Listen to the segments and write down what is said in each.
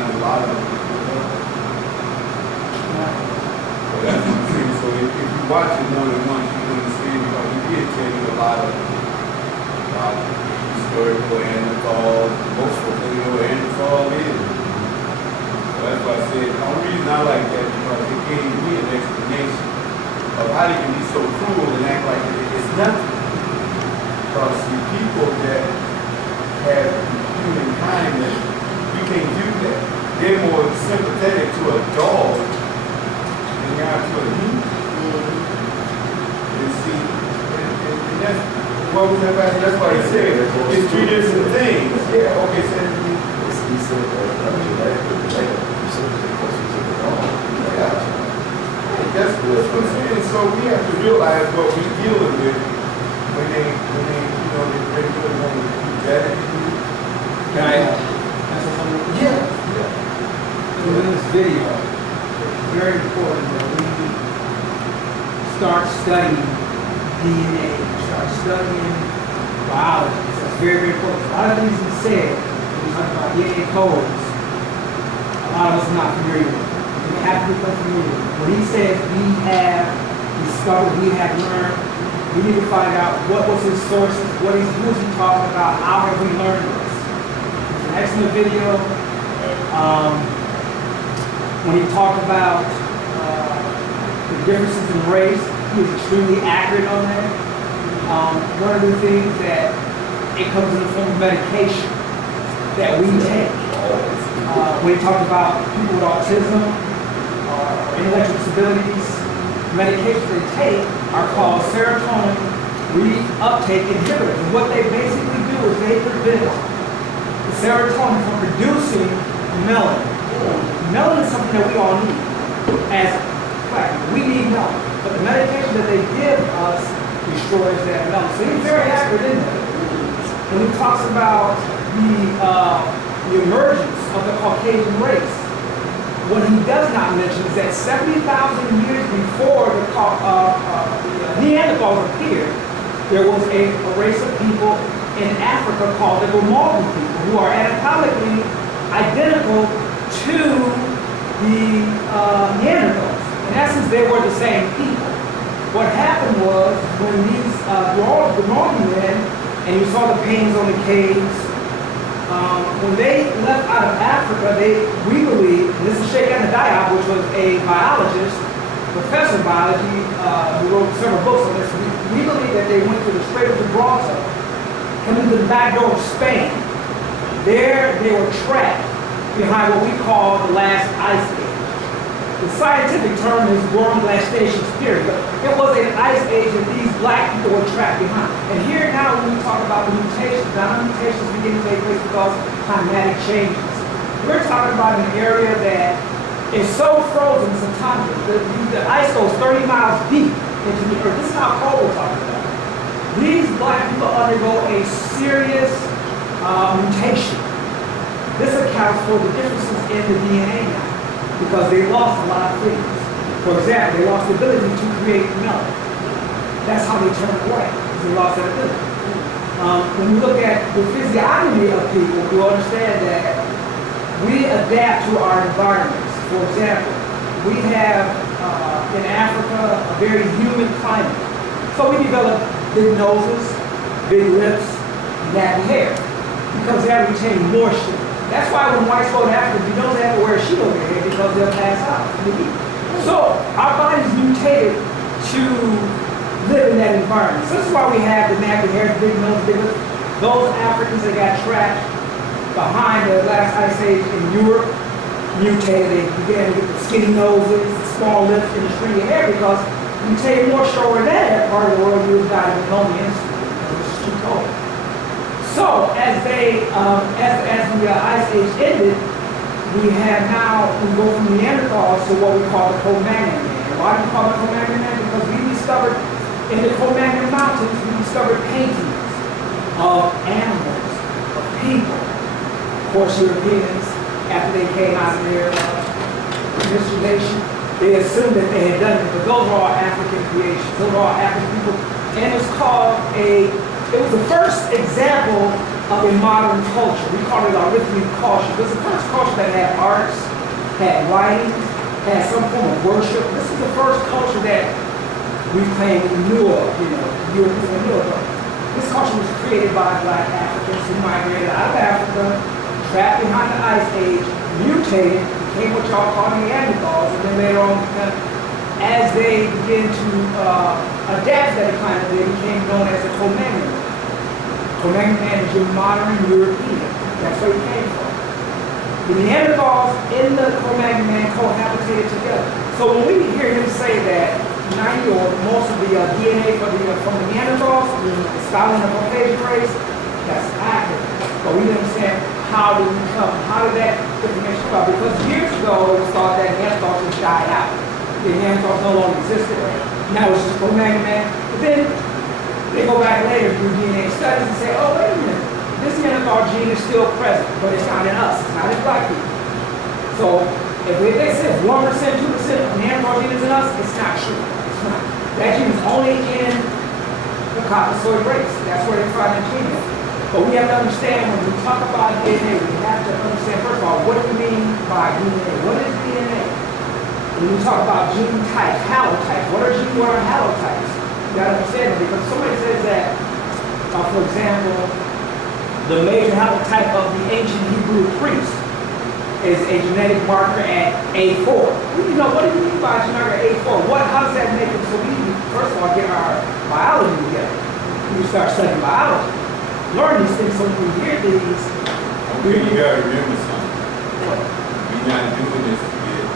find a lot of it. So that's what I'm saying. So if you watch it more than once, you understand because he did tell you a lot of historical Neanderthal, most of them know what Neanderthal is. So that's why I said, the only reason I like that is because it gave me an explanation of how they can be so cruel and act like it's nothing. Because see, people that have human kindness, you can't do that. They're more sympathetic to a dog than they are to a human. And see, and that's what was that back? That's why he said it's two different things. Yeah, okay, so he said that's what I'm saying. So we have to realize what we're dealing with when they you know, they really want to do that. Can I answer something? Yeah. In this video, it's very important that we start studying DNA, start studying biology. That's very, very important. A lot of things he said, when we talk about DNA codes, a lot of us are not familiar with. We have to become familiar. When he says we have discovered, we have learned, we need to find out what was his sources, who is he talking about, how have we learned this. It's an excellent video. When he talked about the differences in race, he was extremely accurate on that. One of the things that it comes in the form of medication that we take. When he talked about people with autism, intellectual disabilities, medications they take are called serotonin reuptake inhibitors. And what they basically do is they prevent the serotonin from producing melanin. Melanin is something that we all need. As black people, we need melanin. But the medication that they give us destroys that melanin. So he's very accurate in that. When he talks about the emergence of the Caucasian race, what he does not mention is that 70,000 years before the Neanderthals appeared, there was a race of people in Africa called the Grimaldi people, who are anatomically identical to the Neanderthals. In essence, they were the same people. What happened was when these Grimaldi men, and you saw the paintings on the caves, when they left out of Africa, we believe, and this is Sheikh Anta Diop, which was a biologist, professor of biology, who wrote several books on this. We believe that they went to the Strait of Gibraltar, coming to the back door of Spain. There, they were trapped behind what we call the last ice age. The scientific term is warm glaciation period, but it was an ice age that these black people were trapped behind. And here now, when we talk about the mutations, now the mutations begin to take place because of climatic changes. We're talking about an area that is so frozen, it's a tundra. The ice goes 30 miles deep into the earth. This is how cold we're talking about. These black people undergo a serious mutation. This accounts for the differences in the DNA now, because they lost a lot of things. For example, they lost the ability to create melanin. That's how they turned white, because they lost that ability. When we look at the physiognomy of people, we understand that we adapt to our environments. For example, we have in Africa a very humid climate. So we develop big noses, big lips, nappy hair, because they have retained moisture. That's why when whites go to Africa, you don't have to wear a sheet over your head because they'll pass out in the heat. So our bodies mutated to live in that environment. So this is why we have the nappy hair, big nose, big lips. Those Africans that got trapped behind the last ice age in Europe mutated. They began to get the skinny noses, the small lips, and the stringy hair because you take more shower in that part of the world, you would die of pneumonia instantly because it's too cold. So as the ice age ended, we go from Neanderthals to what we call the Cro-Magnon man. Why do we call it Cro-Magnon man? Because we discovered in the Cro-Magnon mountains, we discovered paintings of animals, of people. Of course, Europeans, after they came out of their industrialization, they assumed that they had done it, but those are all African creations. Those are all African people. And it was the first example of a modern culture. We call it our rhythmic culture. This is the first culture that had arts, had writings, had some form of worship. This is the first culture that we claim we knew of, Europeans knew of. This culture was created by black Africans who migrated out of Africa, trapped behind the Ice Age, mutated, became what y'all call Neanderthals, and then later on, as they began to adapt to that climate, they became known as the Cro-Magnon. Cro-Magnon man is your modern European. That's where he came from. The Neanderthals in the Cro-Magnon man cohabitated together. So when we hear him say that 90 or most of the DNA from the Neanderthals is found in the Caucasian race, that's accurate. But we didn't understand how did that information come about? Because years ago it was thought that Neanderthals just died out. The Neanderthals no longer existed. Now it's just Cro-Magnon man. But then they go back later and do DNA studies and say, oh, wait a minute, this Neanderthal gene is still present, but it's not in us, it's not in black people. So if they say 1%, 2% of Neanderthal gene is in us, it's not true. It's not. That gene is only in the Caucasoid race. That's where they find the gene is. But we have to understand when we talk about DNA, we have to understand, first of all, what do we mean by DNA? What is DNA? When we talk about gene types, halotypes, what are halotypes? You gotta understand that because somebody says that, for example, the major halotype of the ancient Hebrew priest is a genetic marker at A4. What do you mean by genetic A4? How does that make it so we first of all get our biology together? We start studying biology. Learn these things so when we hear these. Okay, you gotta remember something. We're not doing this to get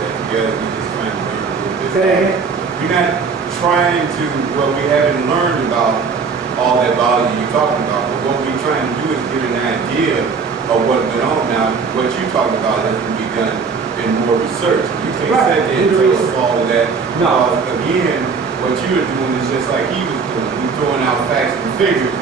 that together. We're just trying to learn a little bit. We're not trying to, we haven't learned about all that biology you're talking about, but what we're trying to do is get an idea of what went on. Now, what you're talking about has to be done in more research. You can't sit there and tell us all of that. No. Again, what you're doing is just like he was doing. We're throwing out facts and figures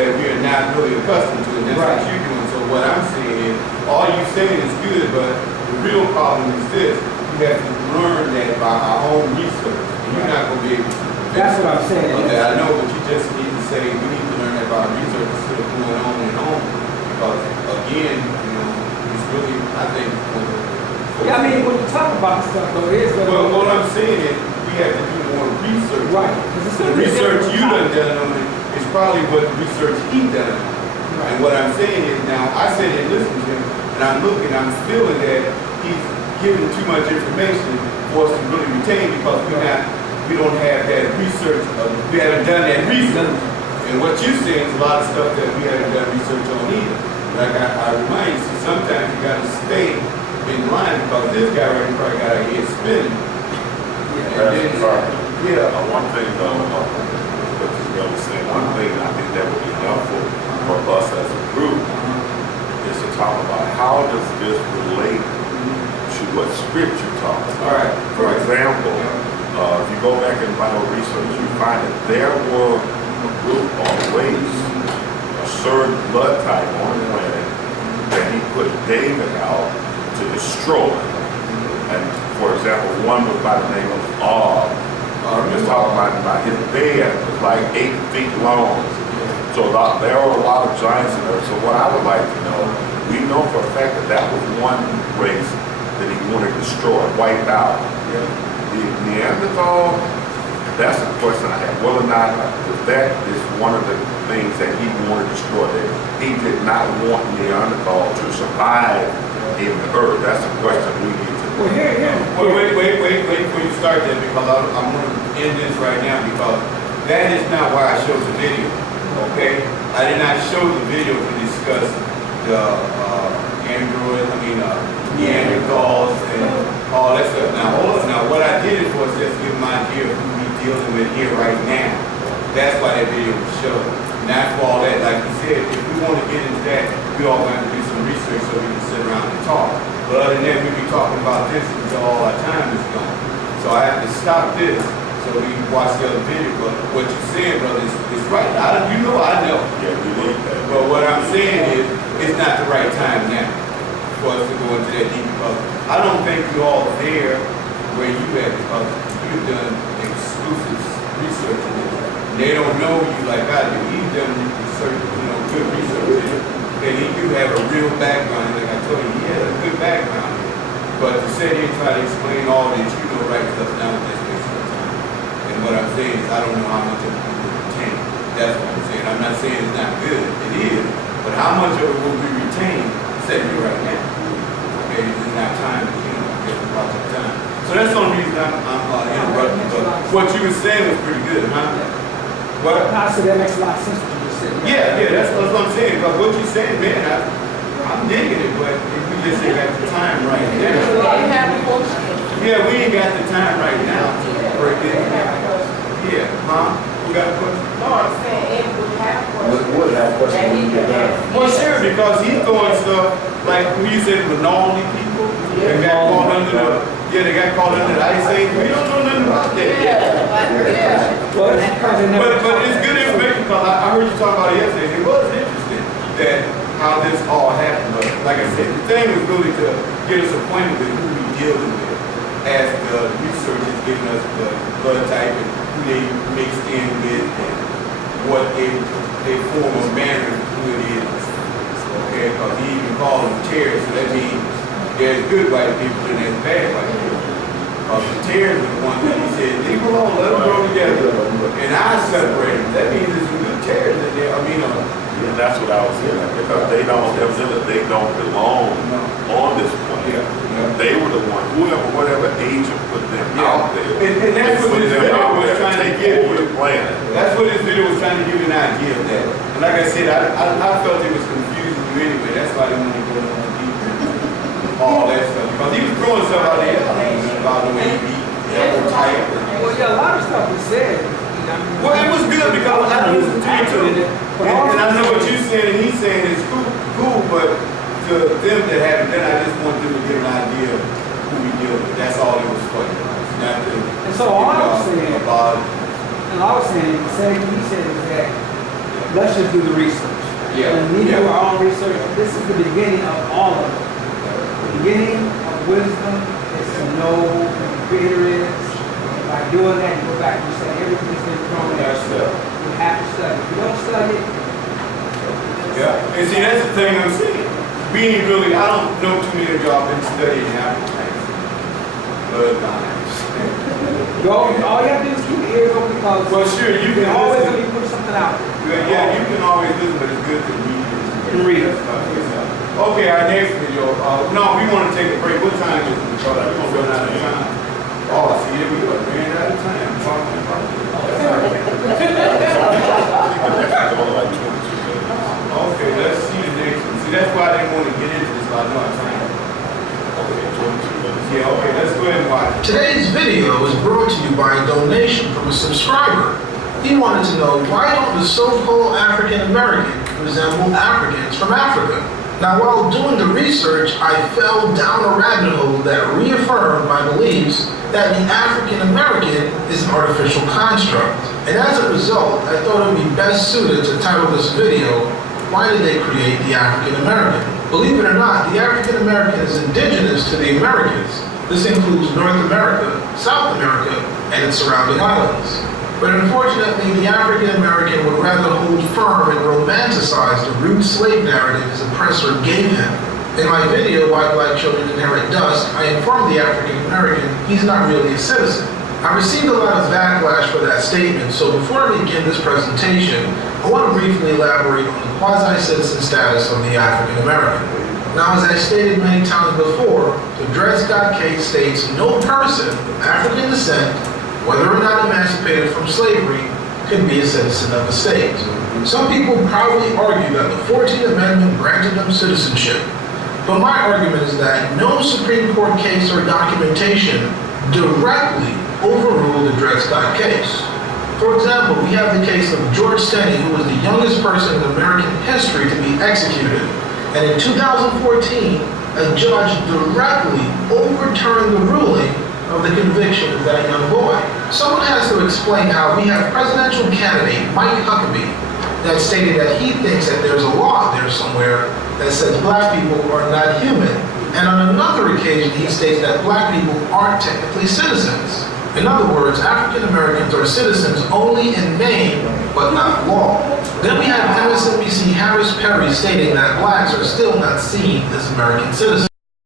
that we are not really accustomed to, and that's what you're doing. So what I'm saying is, all you're saying is good, but the real problem is this. We have to learn that by our own research. And you're not going to be able to. That's what I'm saying. Okay, I know, but you just need to say we need to learn that by our research instead of going on and on. Because again, it's really, I think. When you talk about this stuff, though, it is. Well, what I'm saying is we have to do more research. Right. The research you done on it is probably what the research he done. Right. And what I'm saying is now, I sit and listen to him, and I'm feeling that he's giving too much information for us to really retain because we don't have that research. We haven't done that research. And what you're saying is a lot of stuff that we haven't done research on either. Like I remind you, sometimes you got to stay in line because this guy right here probably got a head spinning. One thing though, what you was saying, one thing I think that would be helpful for us as a group is to talk about how does this relate to what Scripture talks about. Right. For example, if you go back in Bible research, you find that there were a group or race, a certain blood type on the planet that he put David out to destroy. And for example, one was by the name of Og. Just talking about his bed was like 8 feet long. So there were a lot of giants in there. So what I would like to know, we know for a fact that that was one race that he wanted to destroy, wiped out. The Neanderthal, that's the question I have. Whether or not that is one of the things that he wanted to destroy, that he did not want Neanderthal to survive in the earth. That's the question we need to know. Wait before you start that because I'm going to end this right now because that is not why I showed the video, okay? I did not show the video to discuss the Neanderthals and all that stuff. Now, hold on. Now, what I did it for is just give my idea of who we're dealing with here right now. That's why that video was shown. Not for all that. Like you said, if we want to get into that, we all going to do some research so we can sit around and talk. But other than that, we'll be talking about this until all our time is gone. So I have to stop this so we can watch the other video. But what you're saying, brother, is right. I know. Yeah, we need that. But what I'm saying is, it's not the right time now for us to go into that deep because I don't think you're all there where you at because you've done exclusive research on it. They don't know you like I do. He's done research, good research in it. And he do have a real background, like I told you, he had a good background in it. But to sit here and try to explain all this, you know, right stuff now, just waste your time. And what I'm saying is, I don't know how much of it will retain. That's what I'm saying. I'm not saying it's not good. It is. But how much of it will be retained, set me right now. Okay, it's not time, you know, I guess about your time. So that's the only reason I'm interrupting. But what you were saying was pretty good, huh? What? I said that makes a lot of sense what you just said. Yeah, that's what I'm saying. But what you're saying, man, I'm digging it, but if we just ain't got the time right now. Yeah, we ain't got the time right now. Yeah, huh? We got a question? No, I'm saying Ed would have questions. Would have questions That he when you get could done. ask. Well, sure, because he's doing stuff like when you said Rinaldi people, they got caught under they got caught under the Ice Age. We don't know nothing about that yet. Well, it's because they never. But it's good information because I heard you talk about it yesterday. It was interesting that how this all happened. But like I said, the thing was really to get us acquainted with who we dealing with as the research is giving us the blood type and who they mixed in with and what they form of manner who it is. Okay, because he even called them terrorists, so that means there's good white people and there's bad white people. Because the terrorists are the ones that he said, leave them alone, let them grow together. And I separate them. That means there's some good terrorists in there. I mean, And that's what I was saying, because they don't belong on this planet. They were the one, whatever agent put them out there. And that's what this video was trying to give over the you. planet. That's what this video was trying to give you an idea of that. And like I said, I felt it was confusing you anyway. That's why I didn't want to go on deep into all that stuff. Because he was throwing stuff out there about the way he beat, type. Well, yeah, a lot of stuff was said. Well, it was good because I listened to you too. And I know what you're saying and he's saying is cool, but to them that haven't done, I just want them to get an idea of who we deal with. That's all it was for. Not to, And so all I was saying, about and I was saying, the same thing he said is that let's just do the research. Yeah, And we do yeah. our own research. This is the beginning of all of it. The beginning of wisdom is to know who the Creator is. And by doing that, you go back and you say everything's been thrown at you. You have to study. If you don't study it, yeah. And see, that's the thing I'm saying. We ain't really, I don't know too many of y'all been studying Africans. Bloodlines. all you have to do is keep your ears open because Well, sure, you can always listen. going to be putting something out there. Yeah, you can always listen, but it's good to read it. And read it. Okay, our next video. No, we want to take a break. What time is it? Because we're going to run out of time. Oh, see, here we go. Ran out of time. Talking about it. That's all right. Okay, let's see the next one. See, that's why I didn't want to get into this, but I know our time. Yeah, okay, let's go ahead and watch it. Today's video is brought to you by a donation from a subscriber. He wanted to know, why don't the so-called African American resemble Africans from Africa? Now, while doing the research, I fell down a rabbit hole that reaffirmed my beliefs that the African American is an artificial construct. And as a result, I thought it would be best suited to title this video, Why Did They Create the African American? Believe it or not, the African American is indigenous to the Americas. This includes North America, South America, and its surrounding islands. But unfortunately, the African American would rather hold firm and romanticize the rude slave narrative his oppressor gave him. In my video, Why Black Children Inherit Dust, I informed the African American he's not really a citizen. I received a lot of backlash for that statement, so before I begin this presentation, I want to briefly elaborate on the quasi-citizen status of the African American. Now, as I stated many times before, the Dred Scott case states no person of African descent, whether or not emancipated from slavery, can be a citizen of the state. Some people proudly argue that the 14th Amendment granted them citizenship, but my argument is that no Supreme Court case or documentation directly overruled the Dred Scott case. For example, we have the case of George Tenney, who was the youngest person in American history to be executed. And in 2014, a judge directly overturned the ruling of the conviction of that young boy. Someone has to explain how we have presidential candidate Mike Huckabee that stated that he thinks that there's a law there somewhere that says black people are not human. And on another occasion, he states that black people aren't technically citizens. In other words, African Americans are citizens only in name, but not law. Then we have MSNBC Harris Perry stating that blacks are still not seen as American citizens.